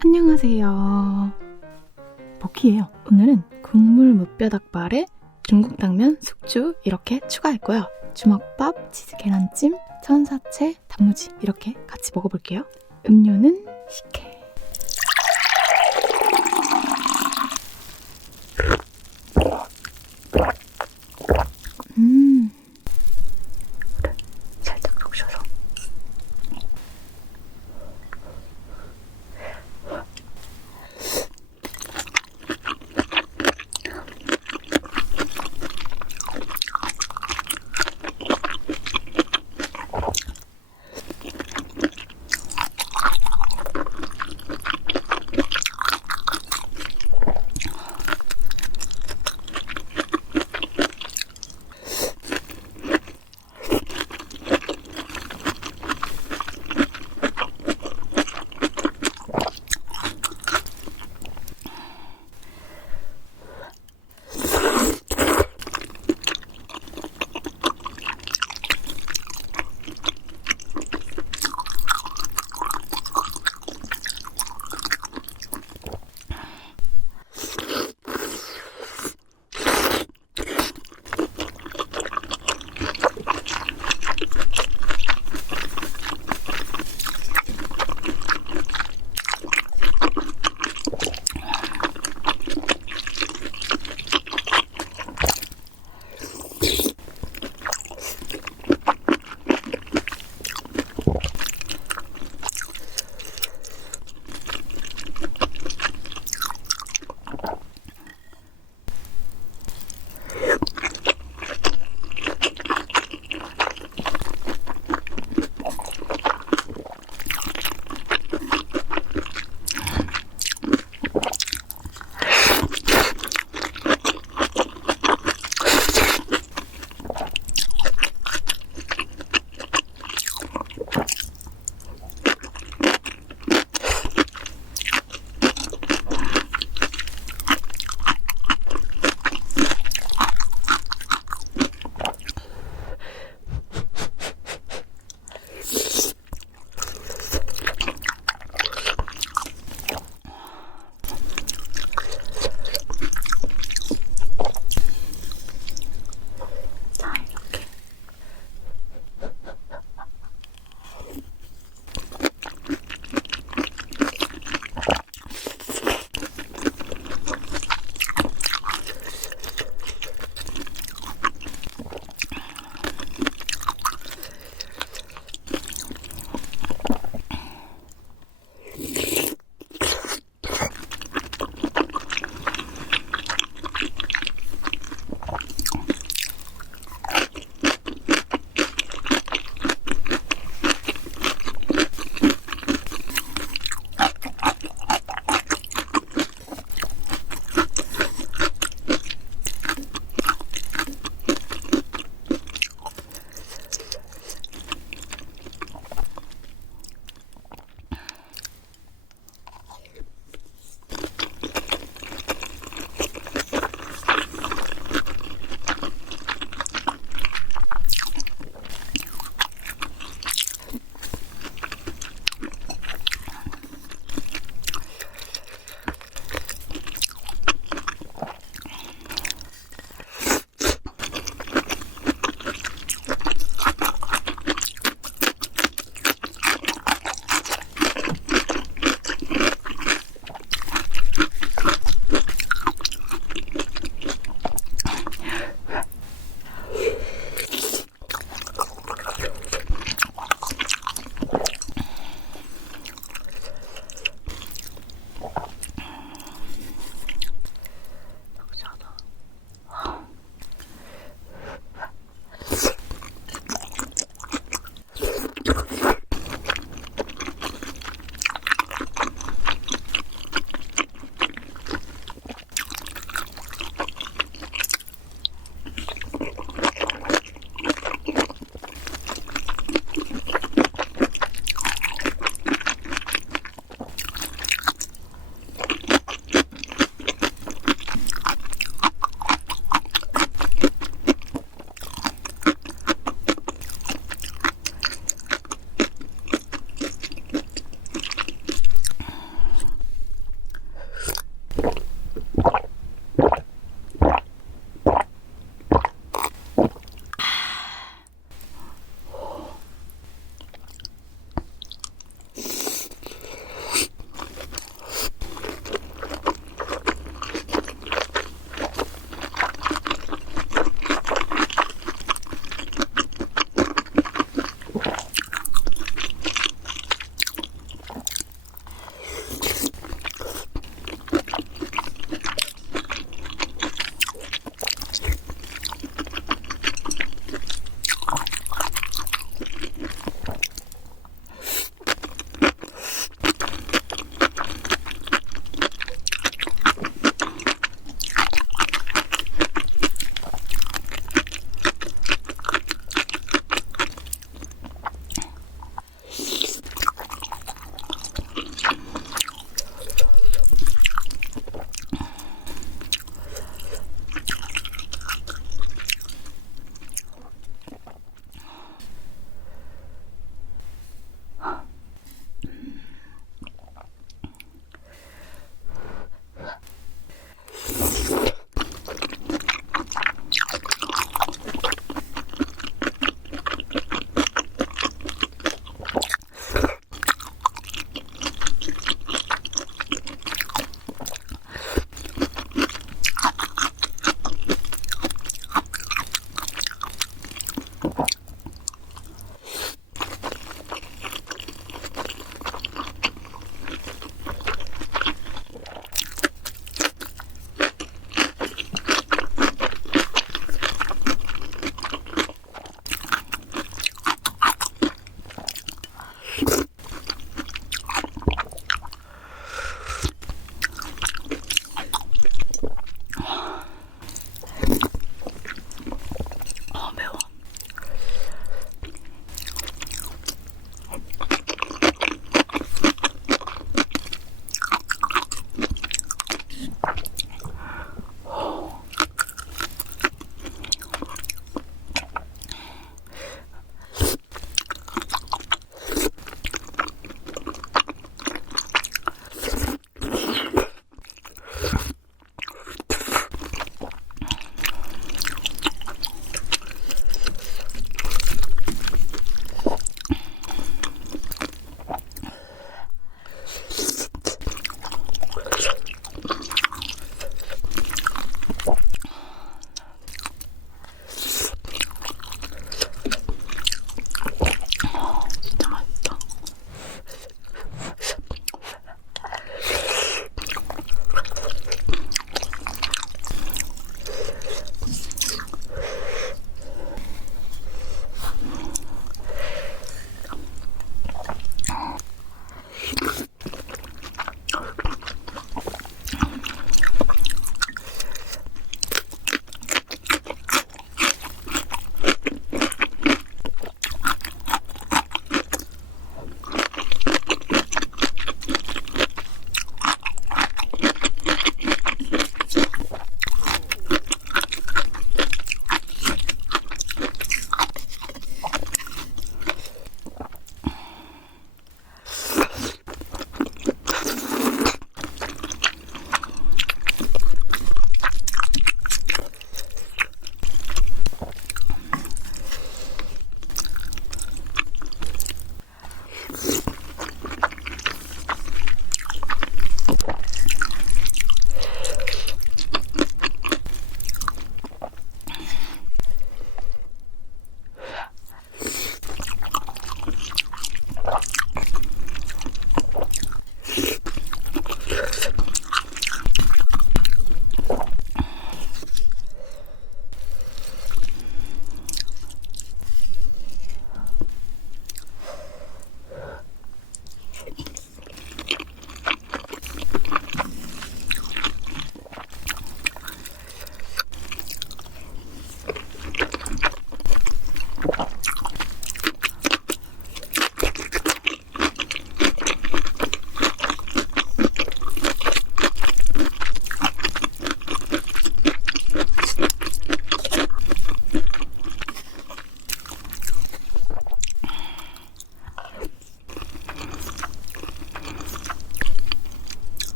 안녕하세요. 모키예요. 오늘은 국물 무뼈닭발에 중국 당면, 숙주 이렇게 추가했고요. 주먹밥, 치즈 계란찜, 천사채, 단무지 이렇게 같이 먹어볼게요. 음료는 식혜.